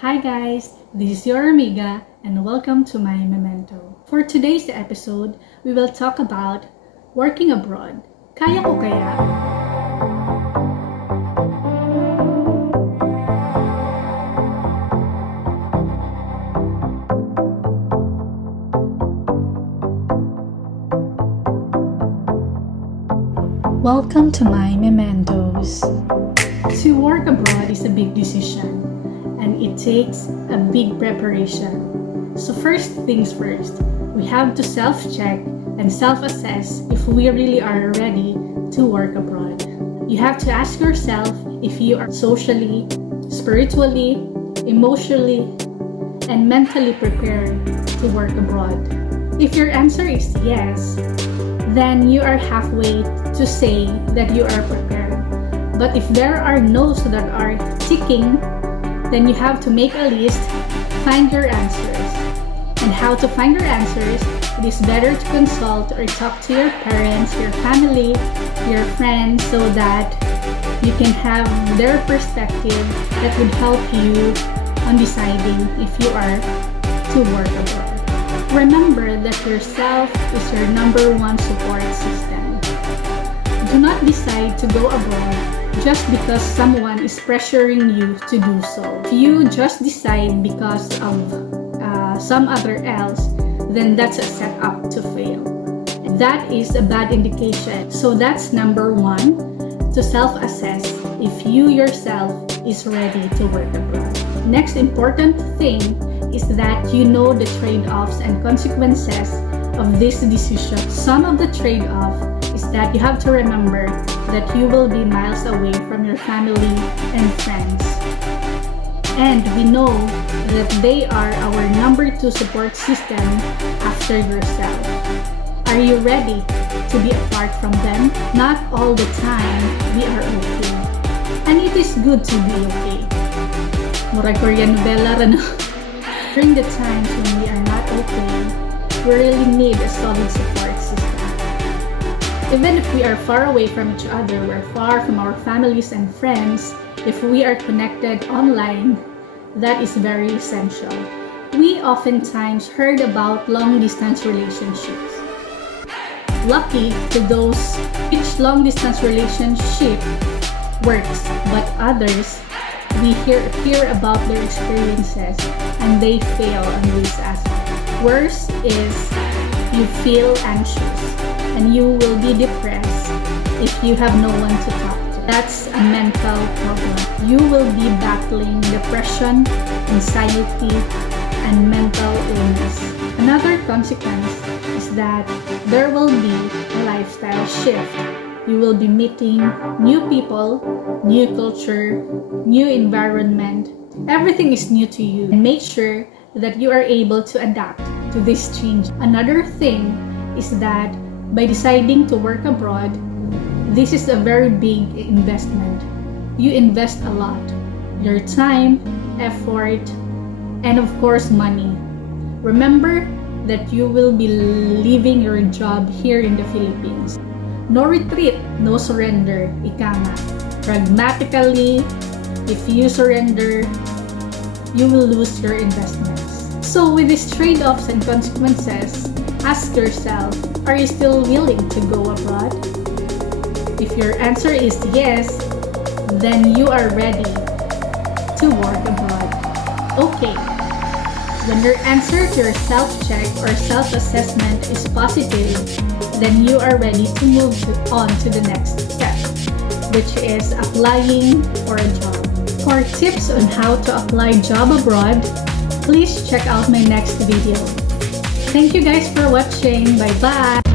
Hi guys, this is your amiga and welcome to my memento. For today's episode, we will talk about working abroad. Kaya ko kaya? Welcome to my mementos. To work abroad is a big decision and it takes a big preparation. So first things first, we have to self-check and self-assess if we really are ready to work abroad. You have to ask yourself if you are socially, spiritually, emotionally, and mentally prepared to work abroad. If your answer is yes, then you are halfway to say that you are prepared. But if there are no's that are ticking, then you have to make a list, find your answers. And how to find your answers, it is better to consult or talk to your parents, your family, your friends, so that you can have their perspective that would help you on deciding if you are to work abroad. Remember that yourself is your number one support system. Do not decide to go abroad just because someone is pressuring you to do so. If you just decide because of some other else, then that's a setup to fail. That is a bad indication. So that's number one, to self-assess if you yourself is ready to work abroad. Next important thing is that you know the trade-offs and consequences of this decision. Some of the trade-off is that you have to remember that you will be miles away from your family and friends. And we know that they are our number two support system after yourself. Are you ready to be apart from them? Not all the time we are okay. And it is good to be okay. Mura Korean novela, ano? During the times when we are not okay, we really need a solid support system. Even if we are far away from each other, we're far from our families and friends, if we are connected online, that is very essential. We oftentimes heard about long-distance relationships. Lucky to those which long-distance relationship works, but others, we hear about their experiences and they fail on this aspect. Worse is you feel anxious and you will be depressed if you have no one to talk to. That's a mental problem. You will be battling depression, anxiety, and mental illness. Another consequence is that there will be a lifestyle shift. You will be meeting new people, new culture, new environment. Everything is new to you. And make sure that you are able to adapt to this change. Another thing is that by deciding to work abroad, this is a very big investment. You invest a lot. Your time, effort, and of course money. Remember that you will be leaving your job here in the Philippines. No retreat, no surrender, ika nga. Pragmatically, if you surrender, you will lose your investments. So with these trade-offs and consequences, ask yourself, are you still willing to go abroad? If your answer is yes, then you are ready to work abroad. Okay, when your answer to your self-check or self-assessment is positive, then you are ready to move on to the next step, which is applying for a job. For tips on how to apply job abroad, please check out my next video. Thank you guys for watching. Bye-bye!